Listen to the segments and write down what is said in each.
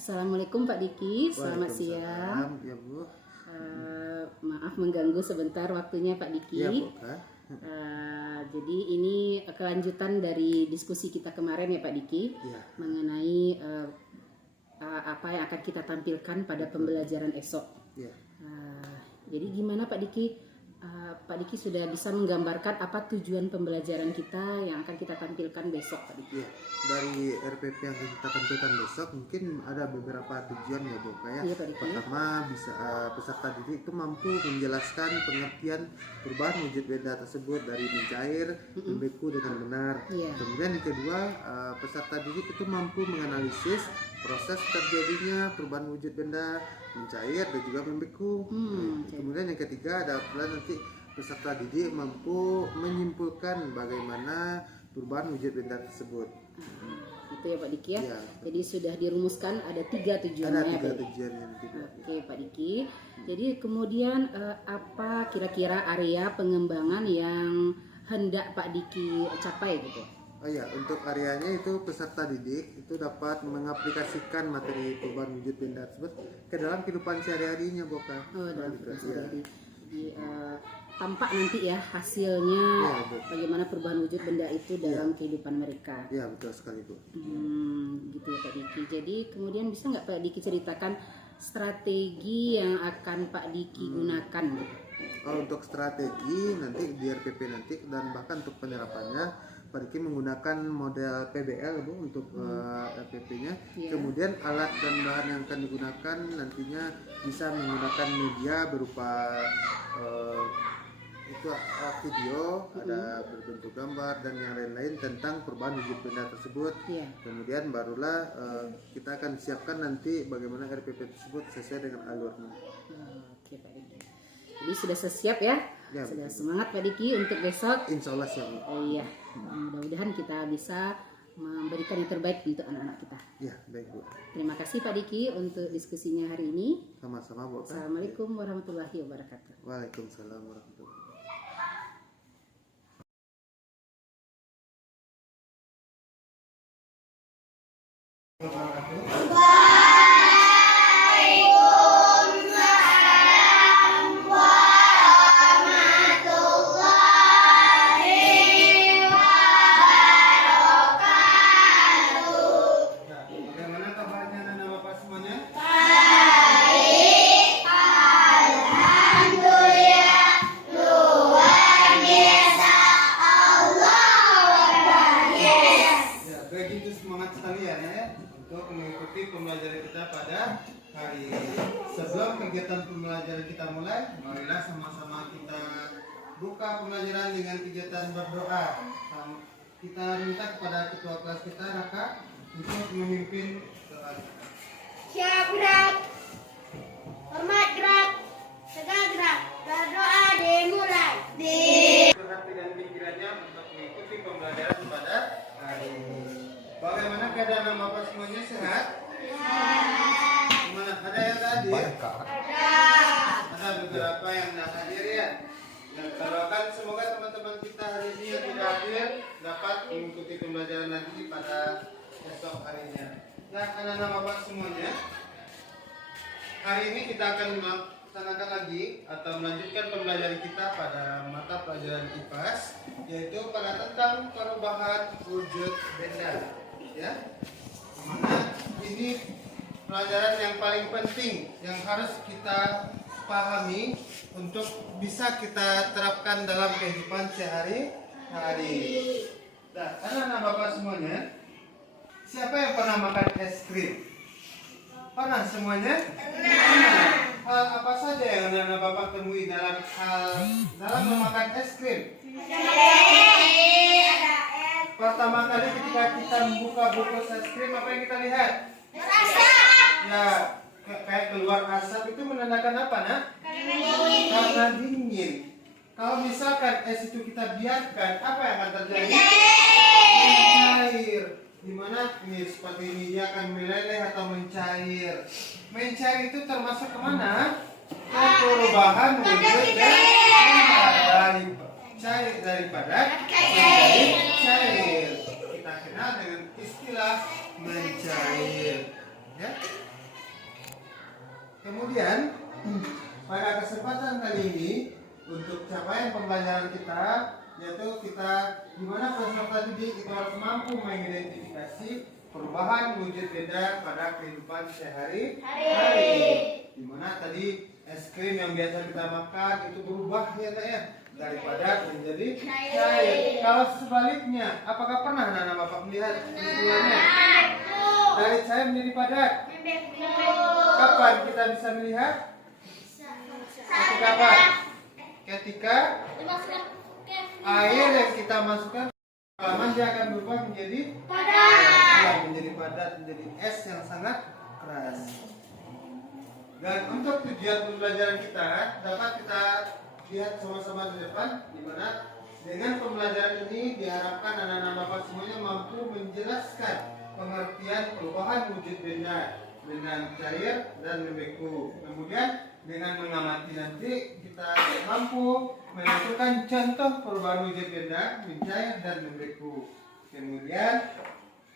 Assalamualaikum Pak Diki, selamat siang. Ya Bu. Maaf mengganggu sebentar waktunya Pak Diki. Ya Bu. Jadi ini kelanjutan dari diskusi kita kemarin ya Pak Diki, Ya. mengenai apa yang akan kita tampilkan pada pembelajaran esok. Ya. Jadi gimana Pak Diki? Pak Diki sudah bisa menggambarkan apa tujuan pembelajaran kita yang akan kita tampilkan besok Pak Diki? Ya. Dari RPP yang kita tampilkan besok mungkin ada beberapa tujuan ya Bu. Iya, Pak Diki. Pertama bisa peserta didik itu mampu menjelaskan pengertian perubahan wujud benda tersebut dari mencair, membeku dengan benar. Iya. Kemudian yang kedua peserta didik itu mampu menganalisis proses terjadinya perubahan wujud benda mencair dan juga membeku. Kemudian yang ketiga ada pula nanti peserta didik mampu menyimpulkan bagaimana perubahan wujud benda tersebut. Itu ya Pak Diki ya. Ya. Jadi sudah dirumuskan ada 3 tujuannya. Ada 3 Pak. tujuan yang tidak. Oke Pak Diki. Jadi kemudian apa kira-kira area pengembangan yang hendak Pak Diki capai gitu? Oh ya, untuk areanya itu peserta didik itu dapat mengaplikasikan materi perubahan wujud benda tersebut ke dalam kehidupan sehari-harinya, Boka. Oh, dalam Gitu, kehidupan ya. sehari-hari. Jadi tampak nanti ya hasilnya Ya, Bu. bagaimana perubahan wujud benda itu dalam kehidupan mereka. Ya, betul sekali, Bu. Gitu ya Pak Diki. Jadi kemudian bisa nggak Pak Diki ceritakan strategi yang akan Pak Diki gunakan gitu? Kalau untuk strategi nanti di RPP nanti dan bahkan untuk penerapannya Pak Diki menggunakan model PBL Bu untuk RPP-nya. Iya. Kemudian alat dan bahan yang akan digunakan nantinya bisa menggunakan media berupa video, ada berbentuk gambar dan yang lain-lain tentang perubahan wujud benda tersebut. Iya. Kemudian barulah kita akan siapkan nanti bagaimana RPP tersebut sesuai dengan alurnya. Oke Pak Diki. Jadi sudah siap ya? Ya, Sudah betul. semangat Pak Diki untuk besok. Insya Allah siap. Bu. Iya. Mudah-mudahan kita bisa memberikan yang terbaik untuk anak-anak kita. Ya, baik Bu. Terima kasih Pak Diki untuk diskusinya hari ini. Sama-sama Bu. Assalamualaikum warahmatullahi wabarakatuh. Waalaikumsalam warahmatullahi wabarakatuh. Bagaimana kabarnya anak Bapak semuanya? Ya, begitu semangat sekalian ya untuk mengikuti pembelajaran kita pada hari ini. Sebelum kegiatan pembelajaran kita mulai, marilah sama-sama kita buka pembelajaran dengan kegiatan berdoa. Kita minta kepada ketua kelas kita Raka untuk memimpin doa. Siap gerak, hormat gerak, tegak gerak, berdoa dimulai. Hati dan pikirannya untuk mengikuti pembelajaran pada hari ini. Bagaimana keadaan Bapak semuanya sehat? Mana ada yang tak hadir? Ada beberapa yang tidak hadir ya. Dan kita doakan semoga teman-teman kita hari ini yang tidak hadir dapat mengikuti pembelajaran nanti pada esok harinya. Nah, anak-anak Bapak semuanya, hari ini kita akan melaksanakan lagi atau melanjutkan pembelajaran kita pada mata pelajaran IPAS, yaitu pada tentang perubahan wujud benda. Ya, mana ini pelajaran yang paling penting yang harus kita pahami untuk bisa kita terapkan dalam kehidupan sehari-hari. Nah, anak-anak Bapak semuanya, siapa yang pernah makan es krim? Pernah semuanya? Pernah. Hal apa saja yang anak-anak Bapak temui dalam memakan es krim? Pertama kali ketika kita membuka bungkus es krim, apa yang kita lihat? Ya, kayak keluar asap. Itu menandakan apa, Nak? Karena dingin. Kalau misalkan es itu kita biarkan, apa yang akan terjadi? Mencair. Dimana ini seperti ini dia akan meleleh atau mencair. Mencair itu termasuk kemana? Ke perubahan wujud dari cair daripada menjadi cair. Kita kenal dengan istilah mencair. kemudian pada kesempatan kali ini untuk capaian pembelajaran kita, yaitu kita gimana peserta didik itu harus mampu mengidentifikasi perubahan wujud beda pada kehidupan sehari-hari. Dimana tadi es krim yang biasa kita makan itu berubah ya Nak ya, daripada menjadi cair. Kalau sebaliknya, apakah pernah anak-anak Bapak melihat peristiwanya? Dari cair menjadi padat. Kapan kita bisa melihat? Kapan? Ketika air yang kita masukkan lama dia akan berubah menjadi padat, menjadi padat, menjadi es yang sangat keras. Dan untuk tujuan pembelajaran kita dapat kita lihat sama-sama di depan, di mana dengan pembelajaran ini diharapkan anak-anak Bapak semuanya mampu menjelaskan pengertian perubahan wujud benda dengan cair dan membeku. Kemudian dengan mengamati nanti kita mampu menentukan contoh perubahan wujud benda, mencair dan membeku. Kemudian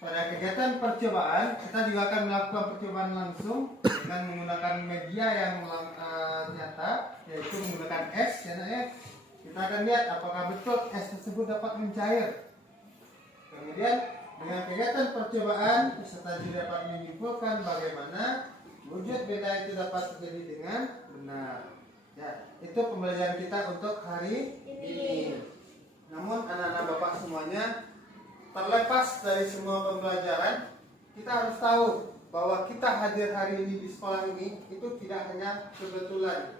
pada kegiatan percobaan kita juga akan melakukan percobaan langsung dengan menggunakan media yang nyata, yaitu menggunakan es ya Nak ya. Kita akan lihat apakah betul es tersebut dapat mencair. Kemudian dengan kegiatan percobaan peserta juga dapat menyimpulkan bagaimana wujud benda itu dapat terjadi dengan benar. Ya, itu pembelajaran kita untuk hari ini. Namun anak-anak Bapak semuanya, terlepas dari semua pembelajaran, kita harus tahu bahwa kita hadir hari ini di sekolah ini itu tidak hanya kebetulan.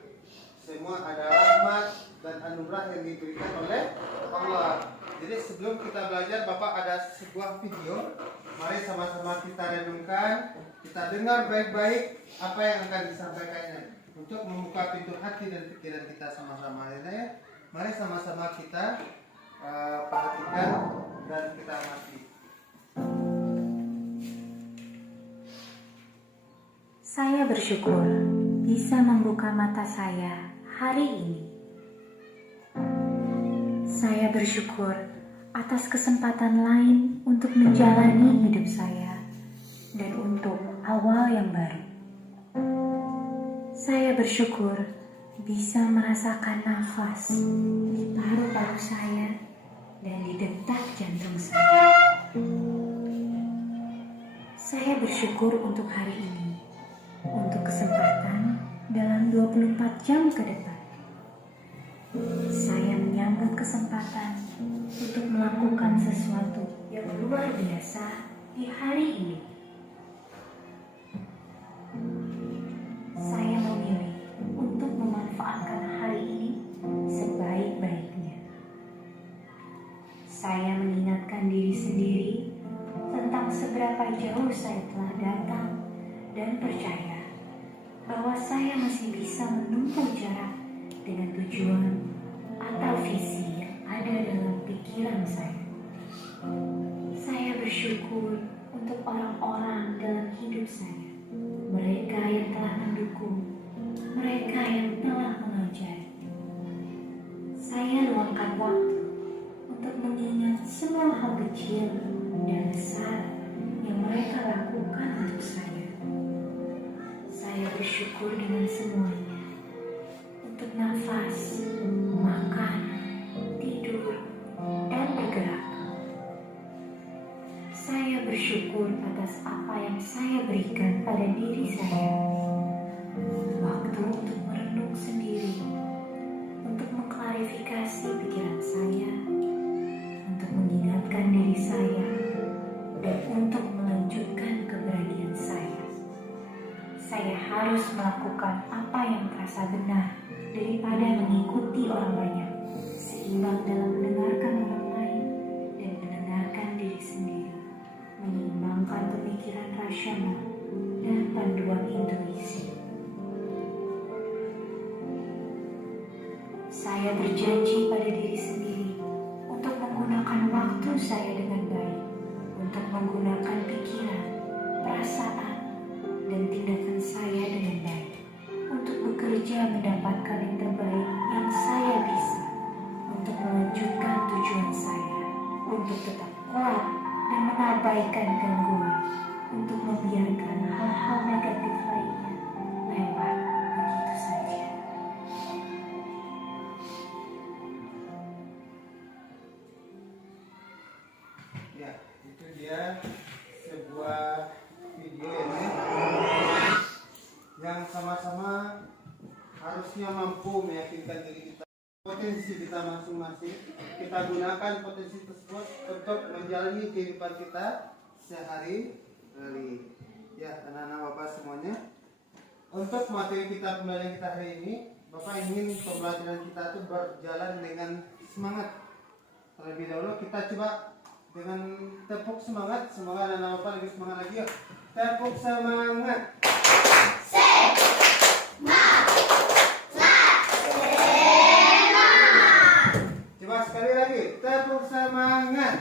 Semua ada rahmat dan anugerah yang diberikan oleh Allah. Jadi sebelum kita belajar, Bapak ada sebuah video. Mari sama-sama kita renungkan, kita dengar baik-baik apa yang akan disampaikannya untuk membuka pintu hati dan pikiran kita sama-sama ya. Mari sama-sama kita perhatikan dan kita amati. Saya bersyukur bisa membuka mata saya hari ini. Saya bersyukur atas kesempatan lain untuk menjalani hidup saya dan untuk awal yang baru. Saya bersyukur bisa merasakan nafas di paru-paru saya dan di detak jantung saya. Saya bersyukur untuk hari ini, untuk kesempatan dalam 24 jam ke depan. Saya menyambut kesempatan untuk melakukan sesuatu yang luar biasa di hari ini. Saya memilih untuk memanfaatkan hari ini sebaik-baiknya. Saya mengingatkan diri sendiri tentang seberapa jauh saya telah datang dan percaya bahwa saya masih bisa menempuh jarak dengan tujuan atau visi yang ada dalam pikiran saya. Saya bersyukur untuk orang-orang dalam hidup saya, mereka yang telah mendukung, mereka yang telah mengajari. Saya luangkan waktu untuk mengingat semua hal kecil dan besar yang mereka lakukan untuk saya. Saya bersyukur dengan semuanya, untuk nafas, makan, tidur, dan bergerak. Saya bersyukur atas apa yang saya berikan pada diri saya. Waktu untuk merenung sendiri, untuk mengklarifikasi pikiran saya, untuk mengingatkan diri saya, dan untuk melanjutkan keberanian saya. Saya harus melakukan apa yang terasa benar daripada mengikuti orang banyak, seimbang dalam mendengarkan orang lain dan mendengarkan diri sendiri, menyeimbangkan pemikiran rasional dan panduan intuisi. Saya berjanji pada diri sendiri untuk menggunakan waktu saya dengan baik, untuk menggunakan pikiran, perasaan, dan tindakan saya dengan baik, untuk bekerja mendapatkan yang terbaik yang saya bisa, untuk melanjutkan tujuan saya, untuk tetap kuat dan mengabaikan gangguan, untuk membiarkan hal-hal negatif lainnya lewat harusnya mampu meyakinkan diri kita potensi kita masing-masing. Kita gunakan potensi tersebut untuk menjalani kehidupan kita sehari-hari. Ya, anak-anak Bapak semuanya. Untuk materi kita pembelajaran kita hari ini, Bapak ingin pembelajaran kita itu berjalan dengan semangat. Terlebih dahulu kita coba dengan tepuk semangat. Semoga anak-anak Bapak lebih semangat lagi. Yuk, tepuk semangat. Coba sekali lagi, tepuk semangat.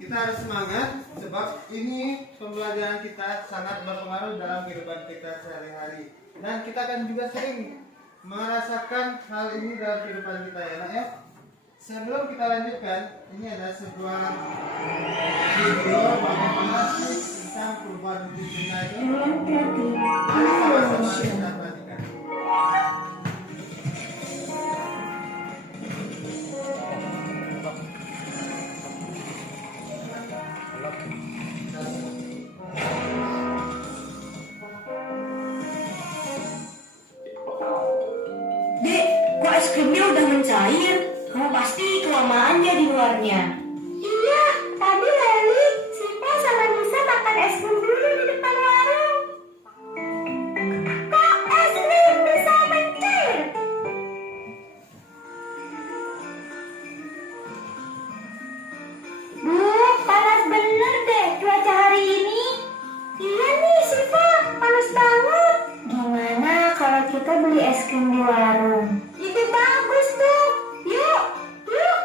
Kita harus semangat sebab ini pembelajaran kita sangat berpengaruh dalam kehidupan kita sehari-hari. Dan kita akan juga sering merasakan hal ini dalam kehidupan kita ya nak ya. Sebelum kita lanjutkan, ini ada sebuah video bagaimana sih tentang perubahan wujud benda itu. Mari sama-sama kita perhatikan. Dek, kok es krimnya udah mencair? Kamu pasti kelamaannya di luarnya. Iya, tadi Leli, Siva sama Nisa makan es krim dulu di depan warung. Kok es krim bisa mencair? Panas bener deh cuaca hari ini. Iya nih Siva, panas banget. Gimana kalau kita beli es krim di warung? Ide bagus tuh. Yuk, yuk.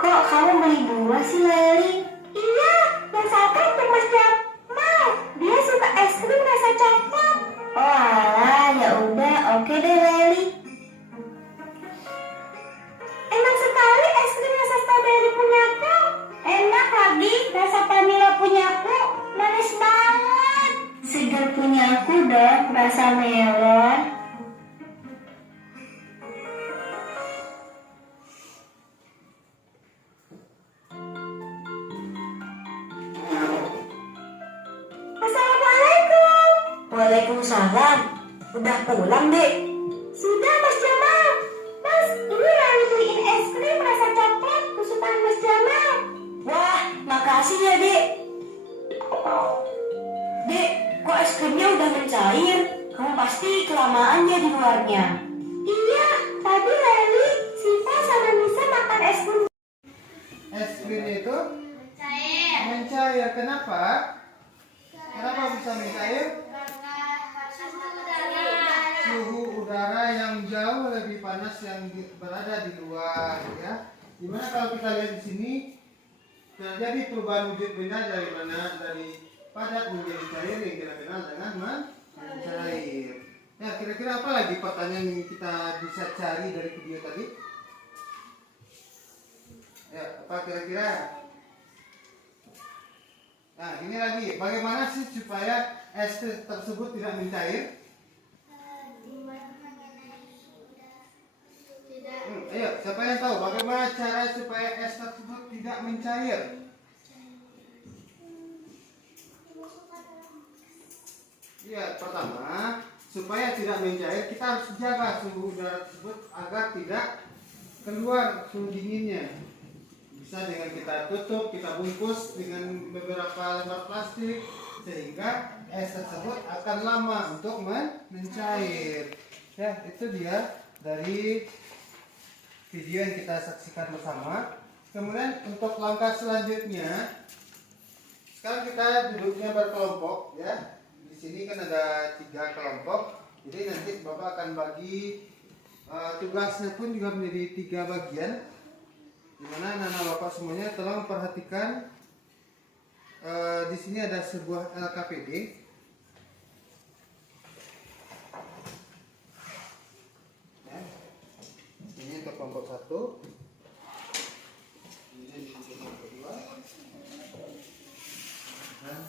Kok kamu beli dua sih Leli? Iya, yang satu untuk Mas Jamal. Dia suka es krim rasa coklat. Oh alah, ya udah, oke deh Leli. Enak sekali es krim rasa stroberi punyaku. Enak lagi rasa vanila punyaku, manis banget. Segar punyaku dong, rasa melon. Assalamualaikum. Waalaikumsalam. Udah pulang, Dek? Sudah Mas Jamal. Mas, ini Lali beliin es krim rasa coklat kesukaan Mas Jamal. Wah, makasih ya, Dek. Dek, kok es krimnya udah mencair? Kamu pasti kelamaannya di luarnya. Iya, tadi Lali, Siva sama Nisa makan es krim. Es krim itu mencair. Kenapa? Kenapa bisa mencair? Suhu udara yang jauh lebih panas yang berada di luar ya. Dimana kalau kita lihat di sini terjadi perubahan wujud benda dari mana, dari padat menjadi cair yang kita kenal dengan mencair. Ya, kira-kira apa lagi pertanyaan yang kita bisa cari dari video tadi? Ya, apa kira-kira? Nah, ini lagi, bagaimana sih supaya es tersebut tidak mencair? Ayo, siapa yang tahu bagaimana cara supaya es tersebut tidak mencair? Iya, pertama, supaya tidak mencair, kita harus jaga suhu udara tersebut agar tidak keluar suhu dinginnya. Bisa dengan kita tutup, kita bungkus dengan beberapa lembar plastik, sehingga es tersebut akan lama untuk mencair. Ya, itu dia dari video yang kita saksikan bersama. Kemudian untuk langkah selanjutnya, sekarang kita duduknya berkelompok ya. Di sini kan ada 3 kelompok. Jadi nanti Bapak akan bagi tugasnya pun juga menjadi 3 bagian. Di mana anak-anak Bapak semuanya tolong perhatikan di sini ada sebuah LKPD. Ya. Ini untuk kelompok 1. Ini untuk kelompok 2. Dan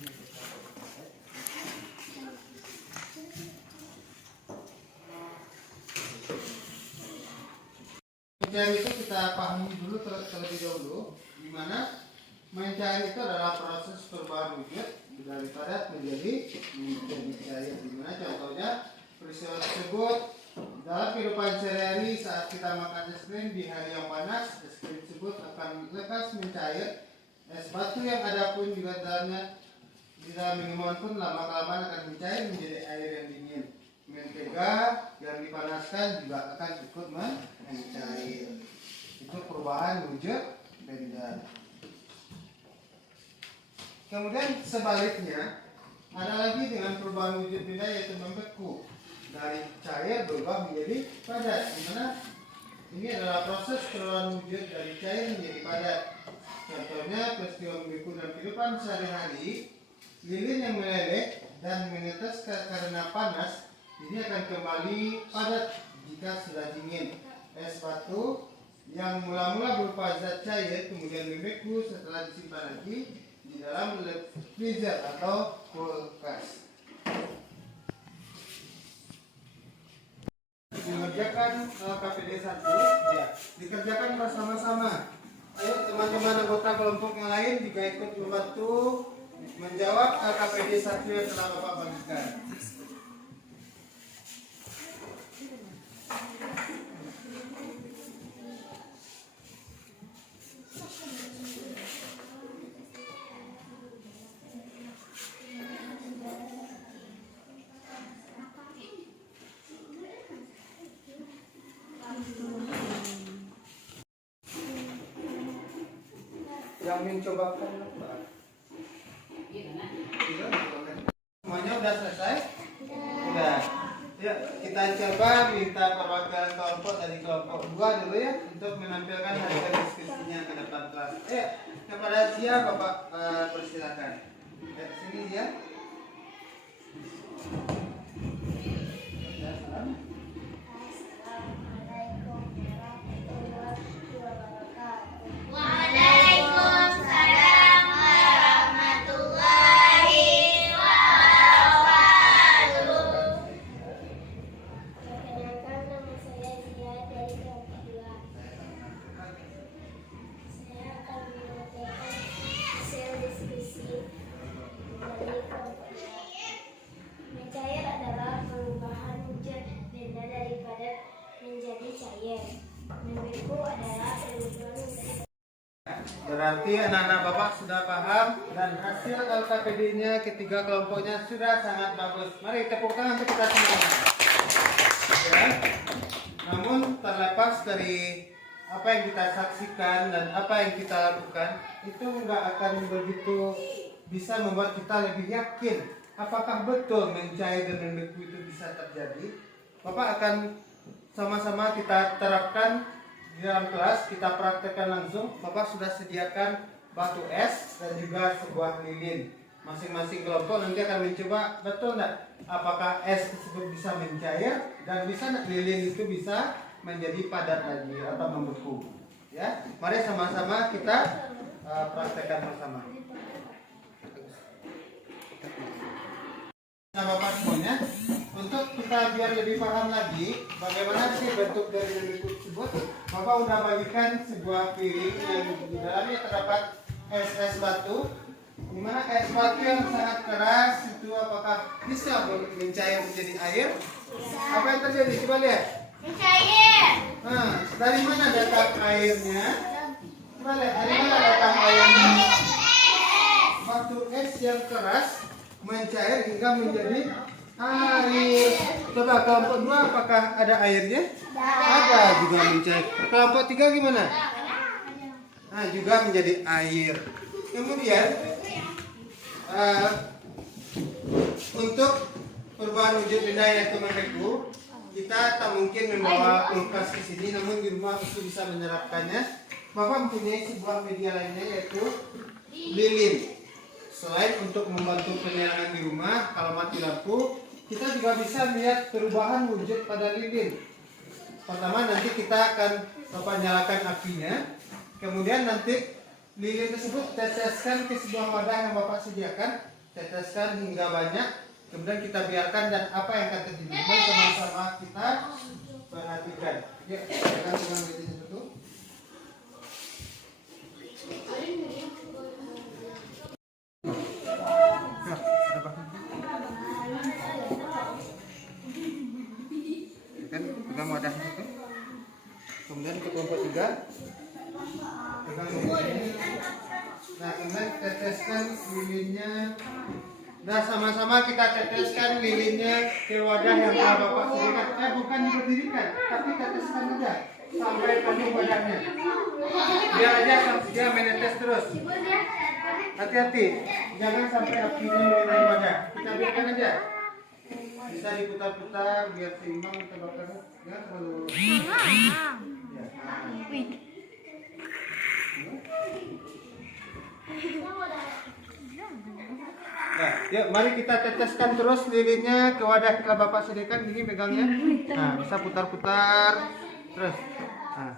ini untuk kelompok 3. mencair itu kita pahami dulu terlebih dahulu, di mana mencair itu adalah proses perubahan wujud dari padat menjadi cair. Di mana contohnya peristiwa tersebut dalam kehidupan sehari-hari saat kita makan es krim di hari yang panas, es krim tersebut akan lekas mencair. Es batu yang ada pun juga dalamnya di dalam minuman pun lama-kelamaan akan mencair menjadi air yang dingin. Mentega yang dipanaskan juga akan ikut mencair. Itu perubahan wujud benda. Kemudian sebaliknya ada lagi dengan perubahan wujud benda yaitu membeku. Dari cair berubah menjadi padat. Dimana ini adalah proses perubahan wujud dari cair menjadi padat. Contohnya peristiwa membeku dalam kehidupan sehari-hari, lilin yang meleleh dan menetes karena panas ini akan kembali padat jika sudah dingin. Es batu yang mula-mula berupa zat cair kemudian membeku setelah disimpan lagi di dalam freezer atau kulkas. Mengerjakan KPD 1 ya, dikerjakan bersama-sama. Ayo teman-teman anggota kelompok yang lain juga ikut membantu menjawab KPD 1 yang telah Bapak bagikan. Yang mencobakan apa? Semuanya udah selesai? Udah. Ya, kita coba minta perwakilan kelompok dari kelompok 2 dulu ya untuk menampilkan hasil diskusinya ke depan kelas. Kepada Zia Bapak persilakan. Ya, sini Zia. Mencair adalah perubahan wujud benda dari padat menjadi cair. Membeku adalah perubahan menjadi. Berarti anak-anak Bapak sudah paham dan hasil LKPD-nya ketiga kelompoknya sudah sangat bagus. Mari tepuk tangan untuk kita semua. Ya. Namun terlepas dari apa yang kita saksikan dan apa yang kita lakukan, itu nggak akan begitu bisa membuat kita lebih yakin apakah betul mencair dan membeku itu bisa terjadi. Bapak akan sama-sama kita terapkan di dalam kelas, kita praktekkan langsung. Bapak sudah sediakan batu es dan juga sebuah lilin. Masing-masing kelompok nanti akan mencoba betul nggak apakah es tersebut bisa mencair dan bisa lilin itu bisa menjadi padat lagi atau membeku. Ya, mari sama-sama kita praktekkan bersama. Nah, Bapak semuanya, untuk kita biar lebih paham lagi bagaimana sih bentuk dari membeku tersebut, Bapak udah bagikan sebuah piring yang di dalamnya terdapat es batu. Di mana es batu yang sangat keras itu apakah bisa mencair menjadi air? Apa yang terjadi? Coba lihat. Mencair. Nah, dari mana datang airnya? Coba lihat, dari mana datang airnya? Batu es yang keras mencair hingga menjadi air. Coba kelompok 2 apakah ada airnya? Ada juga mencair. Kelompok 3 gimana? Nah, juga menjadi air. Kemudian untuk perubahan wujud benda yaitu membeku, kita tak mungkin membawa kulkas ke sini, namun di rumah itu bisa menerapkannya. Bapak mempunyai sebuah media lainnya yaitu lilin. Selain untuk membantu penerangan di rumah, kalau mati lampu, kita juga bisa melihat perubahan wujud pada lilin. Pertama nanti kita akan Bapak nyalakan apinya, kemudian nanti lilin tersebut teteskan ke sebuah wadah yang Bapak sediakan, teteskan hingga banyak, kemudian kita biarkan dan apa yang akan terjadi? Mari sama-sama kita perhatikan. Ya, silakan dengan media itu. Kemudian ke kelompok 3. Pegang ini. Nah, kemudian teteskan lilinnya. Nah, sama-sama kita teteskan lilinnya ke wadah yang telah Bapak sediakan. Bukan diberdirikan, tapi teteskan saja sampai penuh wadahnya. Biar aja dia menetes terus. Hati-hati, jangan sampai apinya mengenai wadah. Kita biarkan aja. Bisa diputar-putar biar seimbang kita bakarnya. Jangan terlalu. Nah, yuk mari kita teteskan terus lilinnya ke wadah yang telah Bapak sediakan. Ini pegangnya. Nah, bisa putar-putar terus. Nah,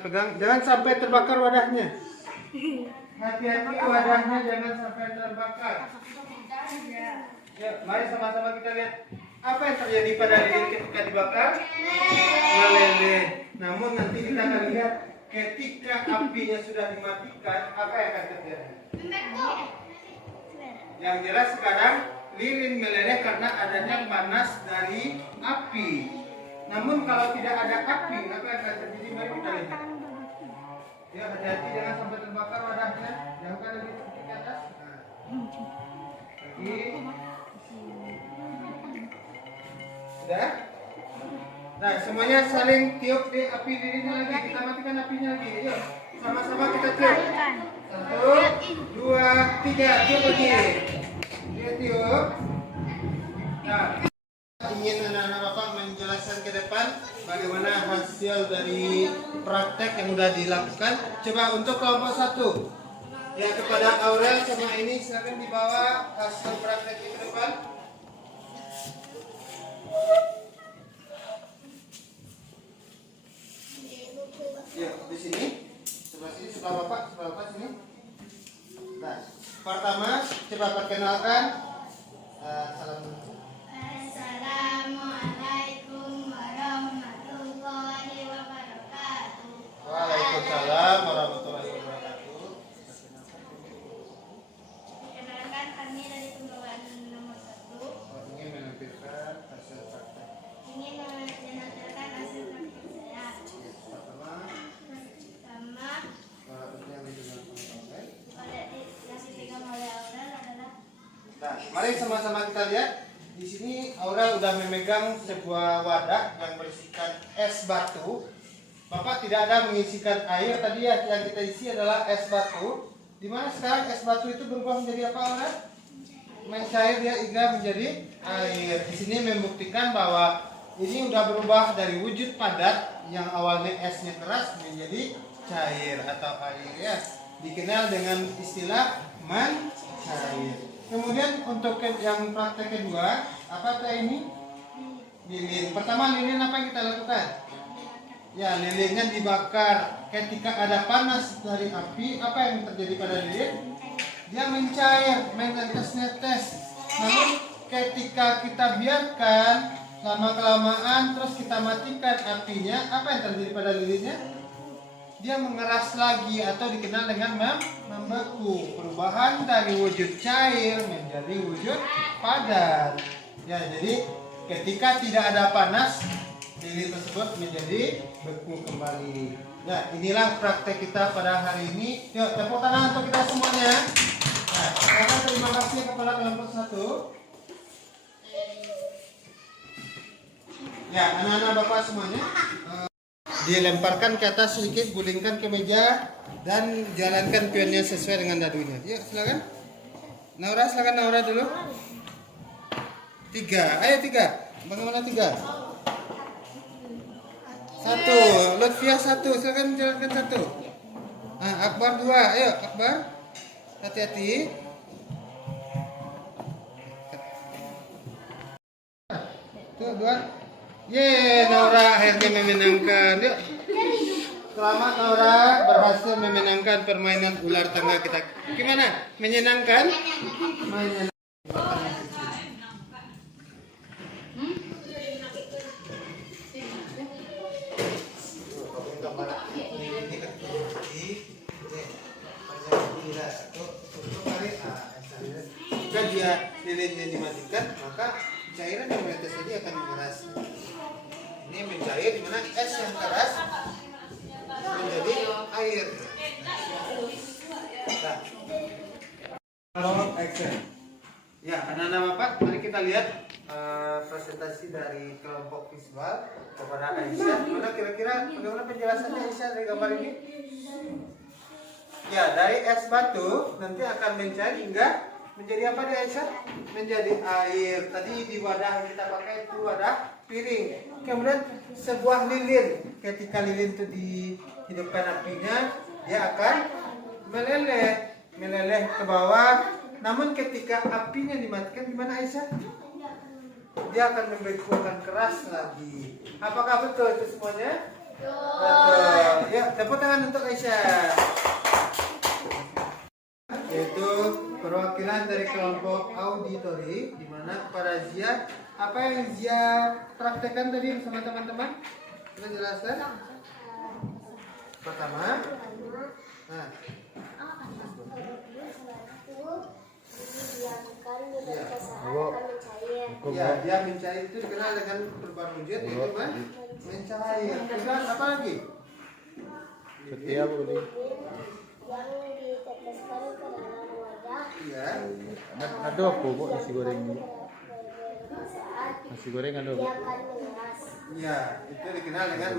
pegang, jangan sampai terbakar wadahnya. Hati-hati wadahnya jangan sampai terbakar. Ya, mari sama-sama kita lihat apa yang terjadi pada lilin ketika dibakar. Meleleh. Namun nanti kita akan lihat ketika apinya sudah dimatikan, apa yang akan terjadi. Yang jelas sekarang lilin meleleh karena adanya panas dari api. Namun kalau tidak ada api, apa yang akan terjadi? Mari kita lihat. Ya, hati-hati jangan sampai terbakar wadahnya. Jauhkan lebih sedikit ke atas. Lagi. Sudah? Nah, semuanya saling tiup di api lilinnya lagi. Kita matikan apinya lagi. Ayo, sama-sama kita tiup. 1, 2, 3, tiup lagi. Dia tiup. Nah, ingin anak-anak Bapak menjelaskan ke depan bagaimana hasil dari praktek yang sudah dilakukan. Coba untuk kelompok 1. Ya, kepada Aurel sama ini silakan dibawa hasil prakteknya ke depan. Ya, di sini. Sebelah sini, sebelah Bapak sini. Nah, pertama coba perkenalkan. Salam. Assalamualaikum warahmatullahi wabarakatuh. Waalaikumsalam warahmatullahi wabarakatuh. Perkenalkan kami dari pembawaan nomor 1. Ingin menampilkan hasil praktek. Ingin menampilkan hasil praktek saya. Pertama, yang dipegang oleh yang dipegang oleh Aurel adalah. Nah, mari sama-sama kita lihat. Di sini Aurel udah memegang sebuah wadah yang berisikan es batu. Bapak tidak ada mengisikan air tadi ya, yang kita isi adalah es batu. Dimana sekarang es batu itu berubah menjadi apa, Aurel? Mencair, dia hingga menjadi air. Di sini membuktikan bahwa ini udah berubah dari wujud padat yang awalnya esnya keras menjadi cair atau air ya. Dikenal dengan istilah mencair. Kemudian untuk yang praktek kedua, apa ini? Lilin. Pertama lilin apa yang kita lakukan? Ya, lilinnya dibakar. Ketika ada panas dari api, apa yang terjadi pada lilin? Dia mencair, menetes-netes. Namun ketika kita biarkan lama-kelamaan terus kita matikan apinya, apa yang terjadi pada lilinnya? Dia mengeras lagi atau dikenal dengan membeku. Perubahan dari wujud cair menjadi wujud padat. Ya, jadi ketika tidak ada panas, lilin tersebut menjadi beku kembali. Ya, inilah praktek kita pada hari ini. Yuk, tepuk tangan untuk kita semuanya. Nah, terima kasih kepada kelompok 1. Ya, anak-anak Bapak semuanya. Dilemparkan ke atas sedikit, gulingkan ke meja dan jalankan pionnya sesuai dengan dadunya. Yuk, silakan. Naura, silakan Naura dulu. 3, ayo 3. Bagaimana 3? 1, Lutfia 1, silakan jalankan 1. Nah, Akbar 2, ayo Akbar. Hati-hati. Tuh 2. Yeay, Naura akhirnya memenangkan. Yuk. Selamat Naura, berhasil memenangkan permainan ular tangga kita. Gimana? Menyenangkan? Menyenangkan. Jika dia lilinnya dimatikan, maka cairan yang menetes tadi akan mengeras. Ini mencair, dimana es yang keras kita lihat presentasi dari kelompok visual kepada Aisyah. Mana kira-kira bagaimana penjelasannya Aisyah dari gambar ini? Ya, dari es batu nanti akan mencair hingga menjadi apa dia Aisyah? Menjadi air. Tadi di wadah yang kita pakai itu wadah piring. Kemudian sebuah lilin. Ketika lilin itu dihidupkan apinya, dia akan meleleh ke bawah. Namun ketika apinya dimatikan, gimana Aisyah? Dia akan membeku, akan keras lagi. Apakah betul itu semuanya? Betul. Ya, tepuk tangan untuk Aisyah. Yaitu perwakilan dari kelompok auditori, di mana kepada Zia, apa yang Zia praktekkan tadi bersama teman-teman? Kita jelaskan. Pertama, nah, ya, dia mencair itu dikenal dengan perubahan wujud, yaitu mencair. Kemudian apa lagi? Setiap ini yang diteteskan ke dalam wadah. Ya. ada apa kok nasi goreng ini? Saat Nasi goreng ada dia apa? akan mengeras. Ya, itu dikenal dengan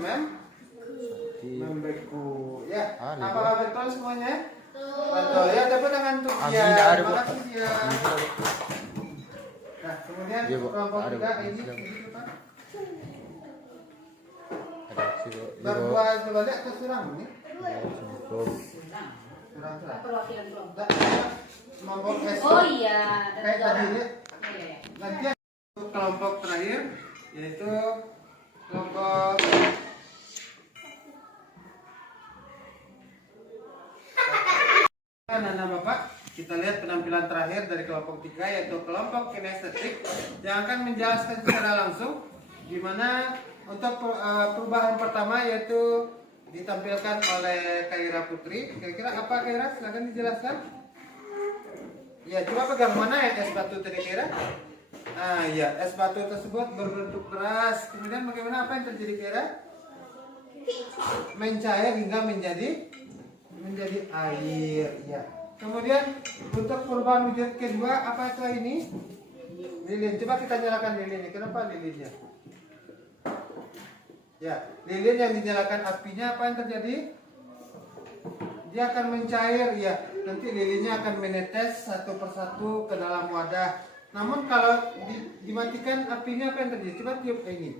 membeku. Ya, Ah, ini apakah betul semuanya? Betul. Ya, tepuk tangan untuk Ah, dia. ini tidak ada, Terima Bu. kasih dia. Nah, kemudian Iya, Bu. kelompok Ada, tiga Bu. ini Silakan. begitu, Pak. Ada siro Berbuat terbalik atau surang ini? Surang. Perwakilan kelompok. Tak, kelompok S. Oh iya, Kayak tadi ya. Iya. Nanti untuk kelompok terakhir yaitu kelompok anak-anak Bapak, kita lihat penampilan terakhir dari kelompok 3 yaitu kelompok kinestetik yang akan menjelaskan secara langsung di mana untuk perubahan pertama yaitu ditampilkan oleh Kaira Putri. Kira-kira apa Kaira? Silakan dijelaskan. Ya, coba pegang mana ya es batu tadi Kaira? Ah ya, es batu tersebut berbentuk keras. Kemudian bagaimana apa yang terjadi Kaira? Mencair hingga menjadi air. Ya. Kemudian untuk perubahan wujud kedua apa itu ini? Lilin. Coba kita nyalakan lilinnya. Kenapa lilinnya? Ya, lilin yang dinyalakan apinya apa yang terjadi? Dia akan mencair ya. Nanti lilinnya akan menetes satu persatu ke dalam wadah. Namun kalau dimatikan apinya apa yang terjadi? Coba tiup ini.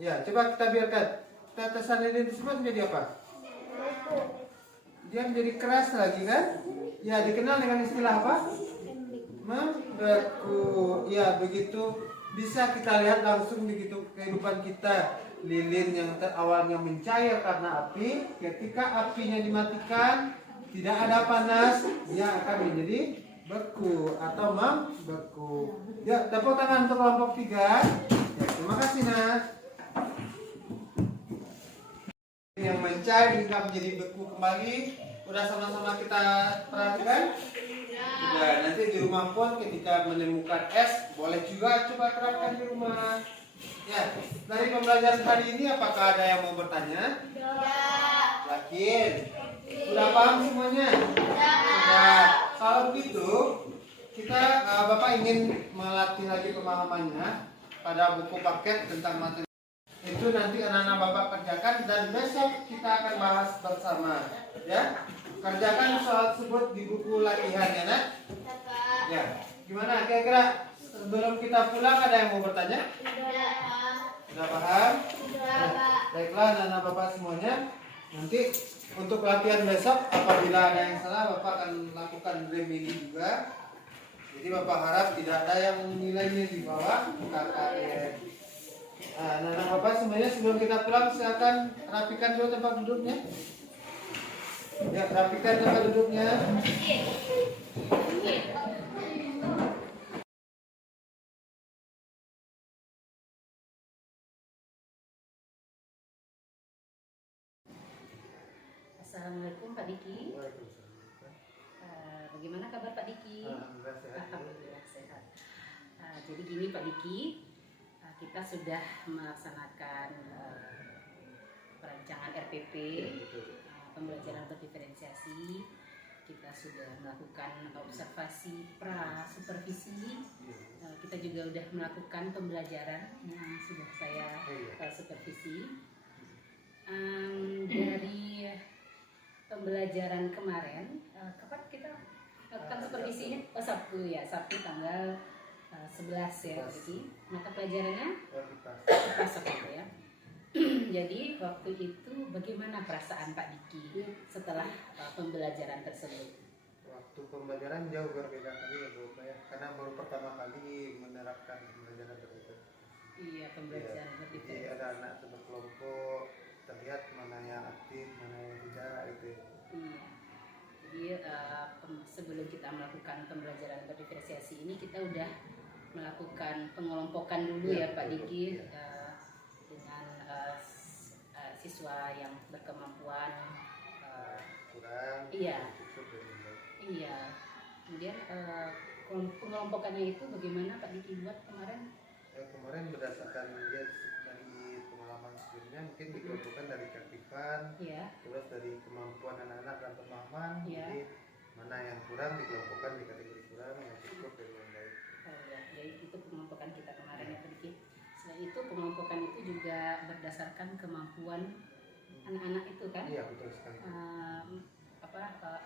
Ya, coba kita biarkan. Tetesan lilin tersebut menjadi apa? Dia menjadi keras lagi kan? Ya, dikenal dengan istilah apa? Membeku. Ya, begitu bisa kita lihat langsung begitu kehidupan kita. Lilin yang awalnya mencair karena api, ketika apinya dimatikan, tidak ada panas, dia akan menjadi beku atau membeku. Ya, tepuk tangan untuk kelompok 3. Ya, terima kasih Nas. Yang mencair hingga menjadi beku kembali, udah sama-sama kita perhatikan. Ya, nanti di rumah pun ketika menemukan es, boleh juga coba terapkan di rumah. Ya, dari pembelajaran hari ini apakah ada yang mau bertanya? Yakin? Sudah paham semuanya? Sudah. Kalau begitu, kita Bapak ingin melatih lagi pemahamannya pada buku paket tentang materi. Itu nanti anak-anak Bapak kerjakan dan besok kita akan bahas bersama. Ya, kerjakan soal tersebut di buku latihan ya, Nak? Ya, gimana? Kira-kira sebelum kita pulang ada yang mau bertanya? Sudah paham? Nah, baiklah anak-anak Bapak semuanya. Nanti untuk latihan besok apabila ada yang salah Bapak akan lakukan remedi juga. Jadi Bapak harap tidak ada yang nilainya di bawah KKN. Nah, anak-anak Bapak semuanya sebelum kita pulang silakan rapikan dulu tempat duduknya. Ya, rapikan tempat duduknya. Assalamualaikum Pak Diki. Bagaimana kabar Pak Diki? Alhamdulillah sehat. Jadi gini Pak Diki, kita sudah melaksanakan perancangan RPP, pembelajaran berdiferensiasi. kita sudah melakukan observasi pra supervisi. Kita juga udah melakukan pembelajaran yang sudah saya supervisi. Dari pembelajaran kemarin, kapan kita lakukan supervisinya? Oh, Sabtu ya, Sabtu tanggal 11 ya. Jadi mata pelajarannya pas waktu ya. Jadi waktu itu bagaimana perasaan Pak Diki setelah pembelajaran tersebut? Waktu pembelajaran jauh berbeda kali ya Bu, karena baru pertama kali menerapkan pembelajaran berbeda. Iya, pembelajaran berbeda. Jadi ada anak berkelompok, terlihat mana yang aktif, mana yang tidak itu. Iya. Jadi sebelum kita melakukan pembelajaran berdiferensiasi ini, kita udah melakukan pengelompokan dulu ya Pak Diki, dengan siswa yang berkemampuan kurang. Iya. Cukup dan baik. Iya. Kemudian pengelompokannya itu bagaimana Pak Diki buat kemarin? Kemarin berdasarkan dia dari pengalaman sebelumnya mungkin dikelompokkan dari keaktifan, Iya. terus dari kemampuan anak-anak dan pemahaman. Iya. Jadi mana yang kurang dikelompokkan di kategori kurang, yang cukup dan yang baik. Oh ya, jadi itu pengelompokan kita kemarin ya Pak Diki. Selain itu pengelompokan itu juga berdasarkan kemampuan anak-anak itu kan? Iya betul sekali.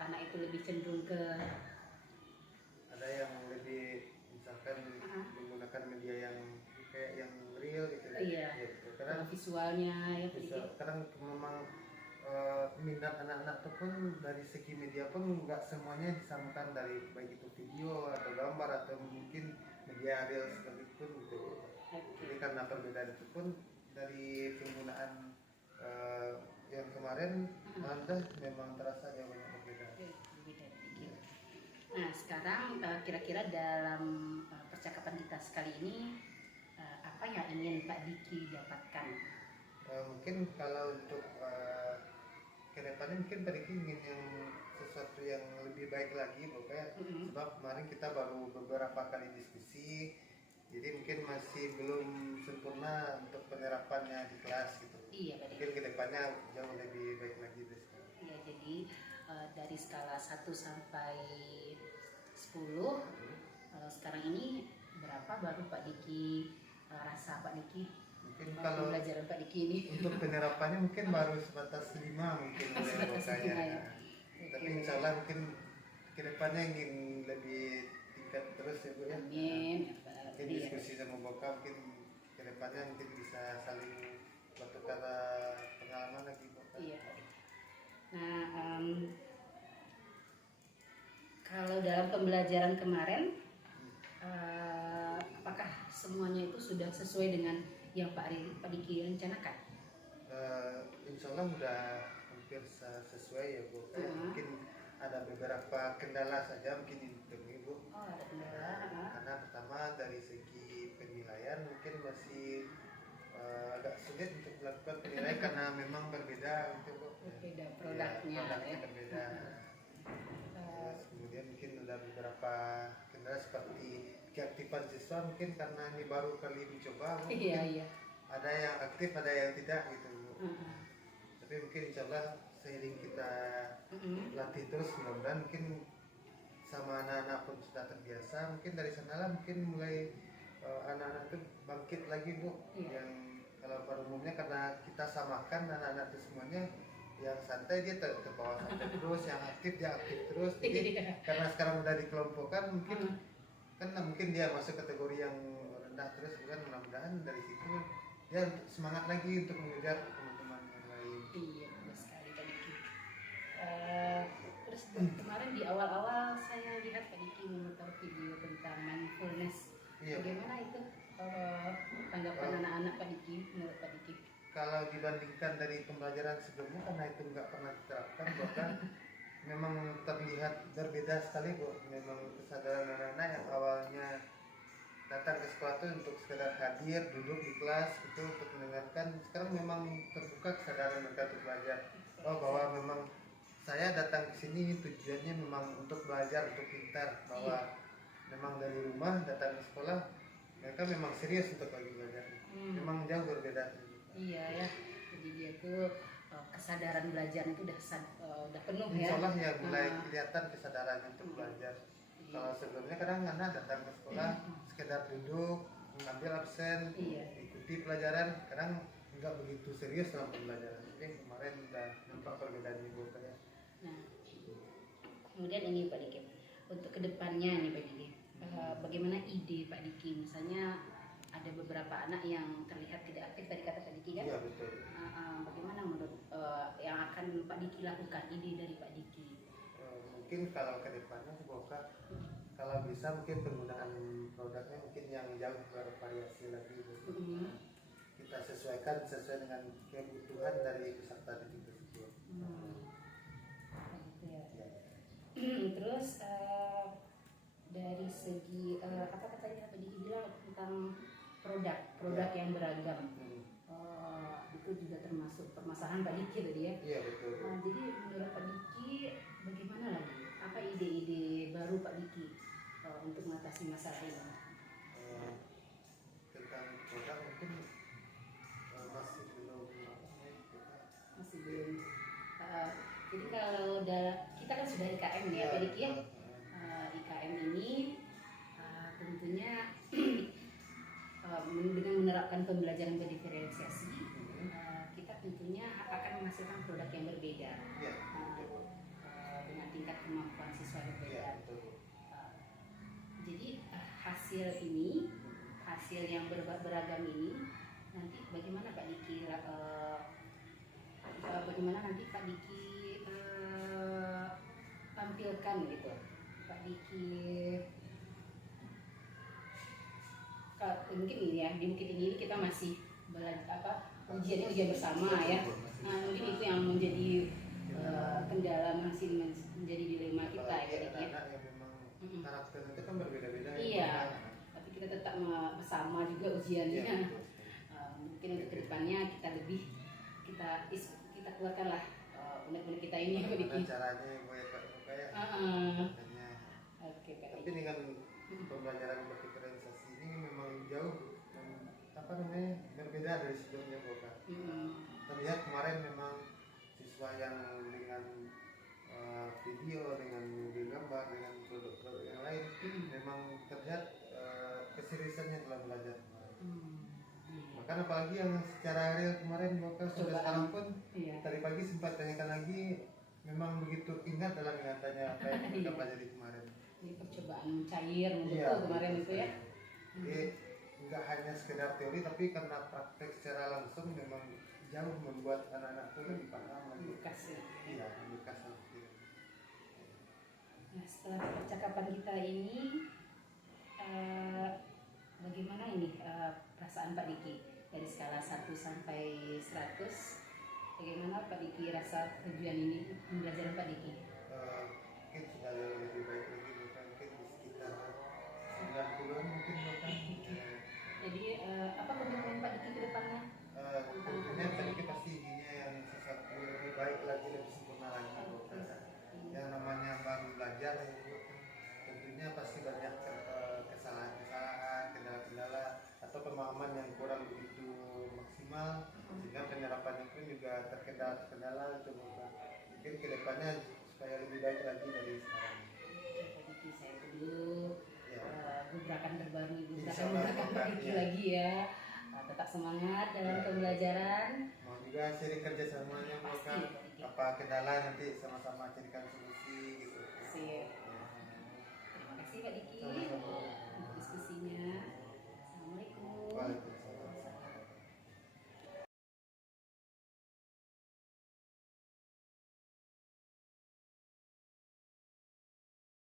Anak itu lebih cenderung ke Ada yang lebih misalkan menggunakan media yang kayak yang real gitu ya. Iya. Ya, betul. Karena visualnya ya Pak bisa, Diki. kadang memang minat anak-anak itu pun dari segi media pun nggak semuanya disamakan, dari baik itu video atau gambar atau mungkin media real seperti itu gitu. Jadi karena perbedaan itu pun dari penggunaan yang kemarin Anda memang terasa jauh banyak berbeda. Berbeda dikit. Nah sekarang kira-kira dalam percakapan kita sekali ini apa yang ingin Pak Diki dapatkan? Mungkin kalau untuk kedepannya mungkin Pak Diki ingin yang sesuatu yang lebih baik lagi pokoknya, sebab kemarin kita baru beberapa kali diskusi, jadi mungkin masih belum sempurna untuk penerapannya di kelas gitu. Iya Pak Diki. Mungkin kedepannya jauh lebih baik lagi dari sekarang. Ya, jadi dari skala 1 sampai 10 sekarang ini berapa baru Pak Diki rasa Pak Diki Mungkin kalau pembelajaran Pak Diki ini? untuk penerapannya mungkin baru sebatas 5 mungkin Sebatas pokoknya. 5 ya. Tapi insya Allah mungkin kedepannya ingin lebih tingkat terus ya Bu ya. Amin. Mungkin diskusi sama Boka mungkin kedepannya mungkin bisa saling bertukar pengalaman lagi Boka. Iya. Nah, kalau dalam pembelajaran kemarin, apakah semuanya itu sudah sesuai dengan yang Pak Diki rencanakan? Insya Allah sudah hampir sesuai ya Bu. Mungkin ada beberapa kendala saja mungkin ditemui Bu. Oh, ada kendala. Karena pertama dari segi penilaian mungkin masih agak sulit untuk melakukan penilaian karena memang berbeda gitu Bu. Berbeda Ya, produknya. produknya Ya. berbeda. Terus kemudian mungkin ada beberapa kendala seperti keaktifan siswa mungkin karena ini baru kali mencoba Bu. Iya, Mungkin iya. ada yang aktif ada yang tidak gitu Bu. Uh-uh. Tapi mungkin insya Allah seiring kita latih terus mudah-mudahan mungkin sama anak-anak pun sudah terbiasa, mungkin dari sanalah mungkin mulai anak-anak itu bangkit lagi Bu. Iya. Yang kalau pada umumnya karena kita samakan anak-anak itu semuanya yang santai dia terbawa santai terus, yang aktif dia aktif terus. Jadi karena sekarang udah dikelompokkan mungkin kan mungkin dia masuk kategori yang rendah terus, bukan, mudah-mudahan dari situ dia semangat lagi untuk mengejar teman-teman yang lain. Iya, benar sekali Pak Diki. Terus kemarin di awal-awal saya lihat Pak Diki memutar video tentang mindfulness. Iya. Bagaimana itu tanggapan anak-anak Pak Diki, menurut Pak Diki? Kalau dibandingkan dari pembelajaran sebelumnya karena itu nggak pernah diterapkan, bahkan memang terlihat berbeda sekali Bu. Memang kesadaran anak-anak yang awalnya datang ke sekolah itu untuk sekedar hadir, duduk di kelas itu untuk mendengarkan, sekarang memang terbuka kesadaran mereka untuk belajar. Oh, bahwa memang saya datang ke sini tujuannya memang untuk belajar, untuk pintar, bahwa memang dari rumah datang ke sekolah mereka memang serius untuk lagi belajar. Memang jauh berbeda. Iya ya, jadi dia tuh kesadaran belajar itu udah penuh ya. Insya Allah ya mulai Ah. kelihatan kesadarannya untuk belajar. Kalau sebelumnya kadang anak datang ke sekolah sekedar duduk, mengambil absen, Iya. ikuti pelajaran, kadang nggak begitu serius dalam pembelajaran. Mungkin kemarin udah nampak perbedaan ibu kayak. Nah, kemudian ini Pak Diki, untuk kedepannya nih Pak Diki, bagaimana ide Pak Diki? Misalnya ada beberapa anak yang terlihat tidak aktif tadi kata Pak Diki kan? Iya betul. Bagaimana menurut yang akan Pak Diki lakukan, ide dari Pak Diki? Mungkin kalau ke depannya semoga kalau bisa mungkin penggunaan produknya mungkin yang jauh bervariasi lagi gitu. Kita sesuaikan sesuai dengan kebutuhan dari peserta didik tersebut. Gitu ya. Ya. Terus dari segi apa tadi Pak Diki bilang tentang produk yang beragam, itu juga termasuk permasalahan Pak Diki tadi ya. Iya betul. Jadi menurut Pak Diki bagaimana lagi? Apa ide-ide baru Pak Diki untuk mengatasi masalah ini? Tentang produk mungkin masih belum Masih belum. Jadi kalau kita kan sudah IKM ya Pak Diki ya. IKM ini tentunya dengan menerapkan pembelajaran berdiferensiasi, kita tentunya akan menghasilkan produk yang berbeda. Iya. Dengan tingkat kemampuan siswa Iya berbeda. betul. Jadi hasil yang beragam ini nanti bagaimana Pak Diki bagaimana nanti Pak Diki tampilkan gitu, Pak Diki mungkin ini ya di Bukit ini kita masih ujiannya ujian bersama ya. Nah mungkin itu yang menjadi kendala masih menjadi dilema kita ya Apalagi Pak Diki. anak yang memang karakternya itu kan berbeda-beda. Iya, tapi kita tetap bersama juga ujiannya. Iya, betul. Mungkin untuk kedepannya kita lebih kita keluarkanlah unek-unek kita ini Pak Diki. Gimana caranya kayak makanya. Oke Pak Tapi Diki. dengan pembelajaran berdiferensiasi ini memang jauh berbeda dari sebelumnya Boka. Terlihat kemarin memang siswa yang dengan video, dengan gambar, dengan produk-produk yang lain memang terlihat keseriusannya dalam belajar. Bahkan apalagi yang secara real kemarin Boka sudah sekarang pun Iya. tadi pagi sempat tanyakan lagi, memang begitu ingat dalam ingatannya apa yang kita pelajari kemarin. Ini percobaan cair Iya, betul kemarin itu ya. Jadi nggak hanya sekedar teori, tapi karena praktek secara langsung memang jauh membuat anak-anak itu lebih paham lagi. Bekas ya. Iya, bekas lagi. Nah setelah percakapan kita ini, bagaimana ini perasaan Pak Diki dari skala 1 sampai 100? Bagaimana Pak Diki rasa tujuan ini pembelajaran Pak Diki? Mungkin sudah lebih baik lagi, bukan mungkin di sekitar 90-an mungkin bukan. Jadi apa komitmen Pak Diki ke depannya? Tentunya tadi pasti inginnya yang sesuatu lebih baik lagi, lebih sempurna lagi. Bukan. Yang namanya baru belajar, tentunya pasti banyak kesalahan-kesalahan, kendala-kendala atau pemahaman yang kurang begitu maksimal, sehingga penyerapannya pun juga terkendala. Mungkin kedepannya supaya lebih baik lagi dari sekarang. Pak Diki saya dulu Ya. gebrakan terbaru, Insya Allah, Pak Diki ya. lagi ya. Tetap semangat dalam Ya. pembelajaran. Mau juga sharing kerjasamanya, Pasti, bukan Pak Diki. apa kendala nanti sama-sama carikan solusi gitu.